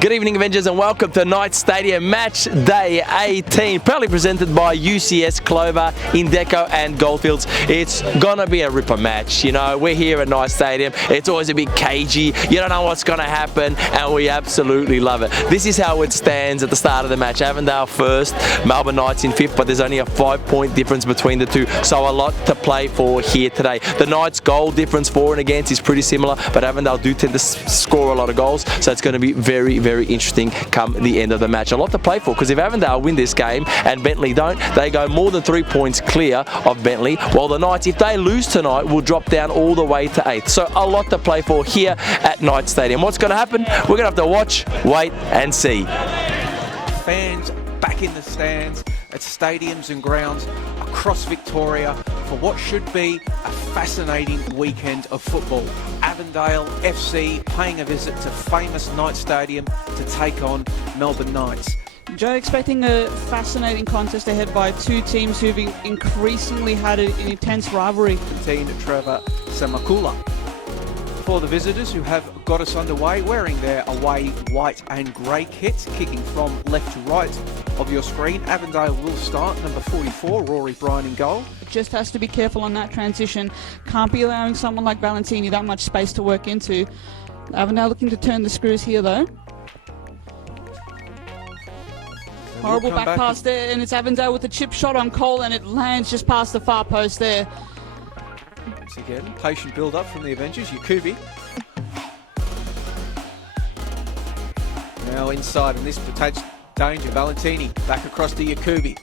Good evening, Avengers, and welcome to Knights Stadium Match Day 18, proudly presented by UCS, Clover, Indeco and Goldfields. It's gonna be a ripper match. You know, we're here at Knights Stadium. It's always a bit cagey. You don't know what's gonna happen, and we absolutely love it. This is how it stands at the start of the match. Avondale first, Melbourne Knights in fifth, but there's only a 5-point difference between the two, so a lot to play for here today. The Knights' goal difference for and against is pretty similar, but Avondale do tend to score a lot of goals, so it's going to be very, very interesting come the end of the match. A lot to play for, because if Avondale win this game and Bentley don't, they go more than 3 points clear of Bentley, while the Knights, if they lose tonight, will drop down all the way to 8th. So a lot to play for here at Knights Stadium. What's going to happen? We're going to have to watch, wait and see. Fans back in the stands at stadiums and grounds across Victoria for what should be a fascinating weekend of football. Avondale FC paying a visit to famous Knights Stadium to take on Melbourne Knights. Joe, expecting a fascinating contest ahead by two teams who've increasingly had an intense rivalry. Trevor Samakula. For the visitors who have got us underway, wearing their away white and grey kits, kicking from left to right of your screen, Avondale will start, number 44, Rory Bryan in goal. Just has to be careful on that transition. Can't be allowing someone like Valentini that much space to work into. Avondale looking to turn the screws here though. Horrible back pass there, and it's Avondale with a chip shot on Cole, and it lands just past the far post there. Once again, patient build-up from the Avengers. Yakubi. Now inside, and this potential danger. Valentini back across to Yakubi.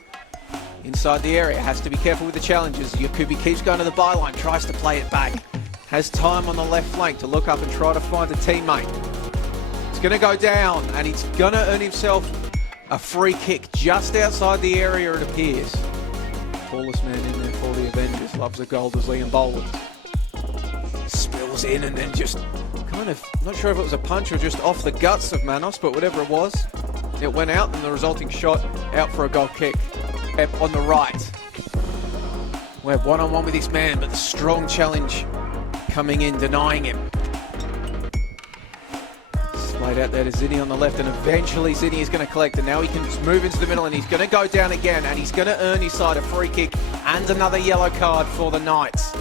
Inside the area, has to be careful with the challenges. Yakubi keeps going to the byline, tries to play it back. Has time on the left flank to look up and try to find a teammate. It's going to go down, and he's going to earn himself a free kick just outside the area, it appears. Tallest man in there for the Avengers, loves a goal, does Liam Boland. Spills in and then just kind of, not sure if it was a punch or just off the guts of Manos, but whatever it was, it went out, and the resulting shot out for a goal kick. On the right. Webb one-on-one with this man, but the strong challenge coming in, denying him. Played out there to Zinni on the left, and eventually Zinni is going to collect, and now he can move into the middle, and he's going to go down again, and he's going to earn his side a free kick and another yellow card for the Knights.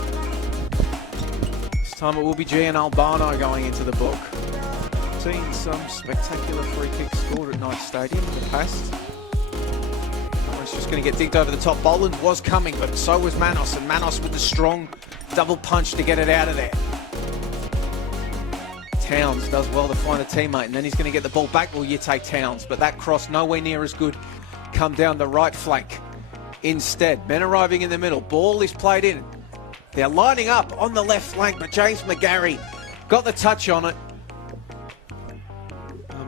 This time it will be Gian Albano going into the book. Seen some spectacular free kicks scored at Knights Stadium in the past. That one's just going to get digged over the top. Boland was coming, but so was Manos, and Manos with the strong double punch to get it out of there. Towns does well to find a teammate, and then he's going to get the ball back. Well, you take Towns, but that cross nowhere near as good. Come down the right flank instead. Men arriving in the middle. Ball is played in. They're lining up on the left flank, but James McGarry got the touch on it.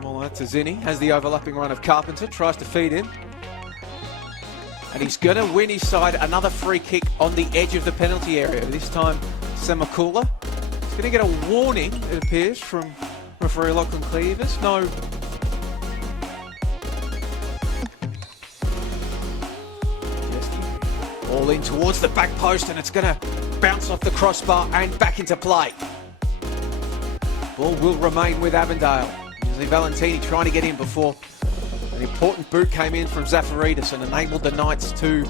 All that to Zinni. Has the overlapping run of Carpenter. Tries to feed in. And he's going to win his side another free kick on the edge of the penalty area. This time, Samakula. He's going to get a warning, it appears, from referee Lachlan Cleavis. No. All in towards the back post, and it's going to bounce off the crossbar and back into play. Ball will remain with Avondale. Usually Valentini trying to get in before an important boot came in from Zafaridis and enabled the Knights to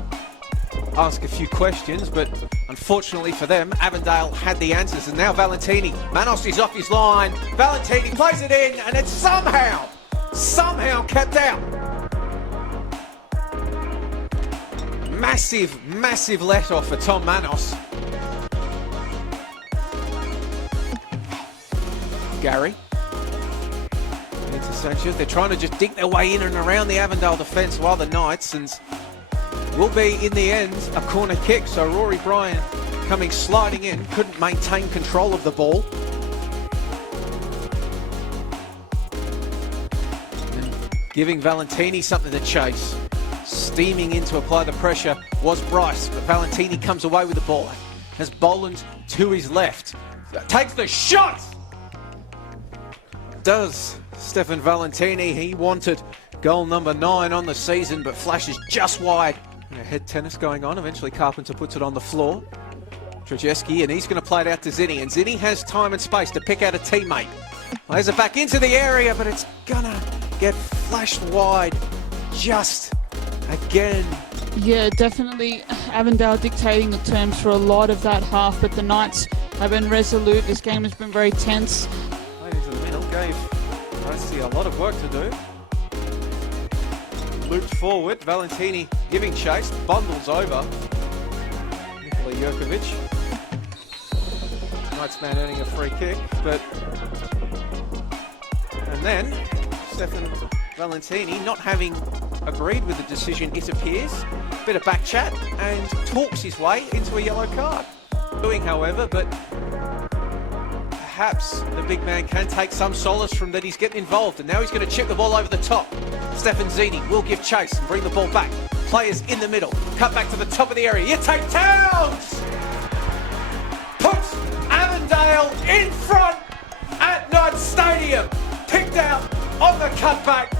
ask a few questions, but unfortunately for them, Avondale had the answers, and now Valentini. Manos is off his line. Valentini plays it in, and it's somehow kept out. Massive let-off for Tom Manos. Gary. Into Sanchez. They're trying to just dig their way in and around the Avondale defence while the Knights, and will be, in the end, a corner kick. So Rory Bryan coming sliding in, couldn't maintain control of the ball. And giving Valentini something to chase. Steaming in to apply the pressure was Bryce, but Valentini comes away with the ball. Has Boland to his left. Takes the shot! Does Stefan Valentini. He wanted goal number 9 on the season, but flashes just wide. Head tennis going on. Eventually Carpenter puts it on the floor. Krajewski, and he's going to play it out to Zinni, and Zinni has time and space to pick out a teammate. Plays it back into the area, but it's gonna get flashed wide just again. Yeah, definitely Avondale dictating the terms for a lot of that half, but the Knights have been resolute. This game has been very tense. Played into the middle, gave Rossi a lot of work to do. Looped forward, Valentini giving chase, bundles over. Nikola Jurkovic. Knights man earning a free kick, but... And then, Stefan Valentini, not having agreed with the decision, it appears, bit of back chat, and talks his way into a yellow card. Doing, however, but perhaps the big man can take some solace from that he's getting involved, and now he's going to chip the ball over the top. Stefan Zinni will give chase and bring the ball back. Players in the middle, cut back to the top of the area. You take Towns! Puts Avondale in front at Knights Stadium. Picked out on the cutback.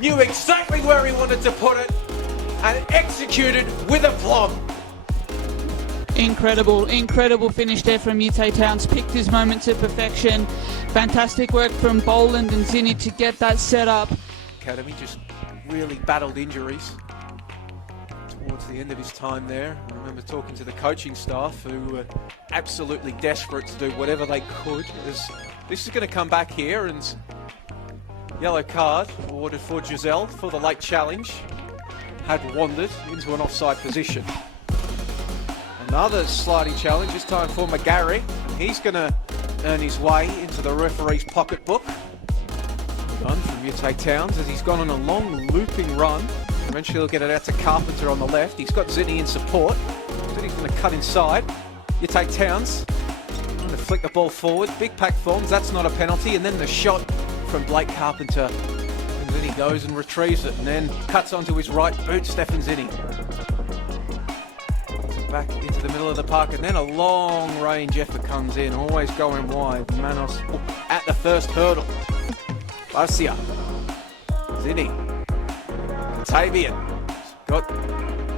Knew exactly where he wanted to put it and executed with aplomb. Incredible finish there from Ute Towns. Picked his moment to perfection. Fantastic work from Boland and Zinni to get that set up. Academy just really battled injuries towards the end of his time there. I remember talking to the coaching staff who were absolutely desperate to do whatever they could. This is going to come back here, and yellow card awarded for Giselle for the late challenge. Had wandered into an offside position. Another sliding challenge, this time for McGarry. He's going to earn his way into the referee's pocketbook. Done from Ute Towns as he's gone on a long looping run. Eventually he'll get it out to Carpenter on the left. He's got Zinni in support. Zinni's going to cut inside. Ute Towns going to flick the ball forward. Big pack forms, that's not a penalty. And then the shot from Blake Carpenter. And Zinni goes and retrieves it and then cuts onto his right boot, Stefan Zinni. Back into the middle of the park, and then a long range effort comes in, always going wide. Manos at the first hurdle. Barcia. Zinni. Katavian. Got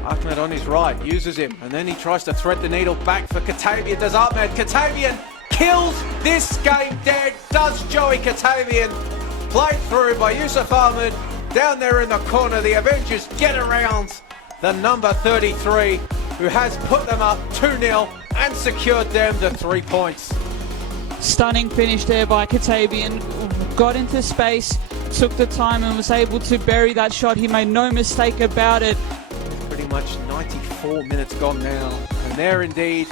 Ahmed on his right, uses him, and then he tries to thread the needle back for Katavian. Does Ahmed. Katavian kills this game dead. Does Joey Katavian. Played through by Yusuf Ahmed. Down there in the corner, the Avengers get around the number 33, who has put them up 2-0 and secured them the 3 points. Stunning finish there by Katavian. Got into space, took the time and was able to bury that shot. He made no mistake about it. Pretty much 94 minutes gone now. And there indeed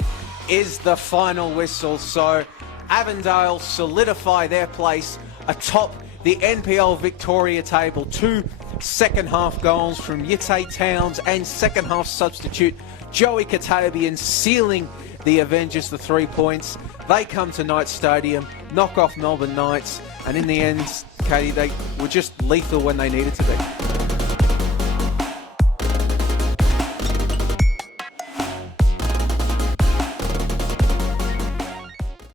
is the final whistle. So Avondale solidify their place atop the NPL Victoria table. 2 second half goals from Ute Towns and second half substitute Joey Katavian sealing the Avengers the 3 points. They come to Knights Stadium, knock off Melbourne Knights, and in the end, Katie, they were just lethal when they needed to be.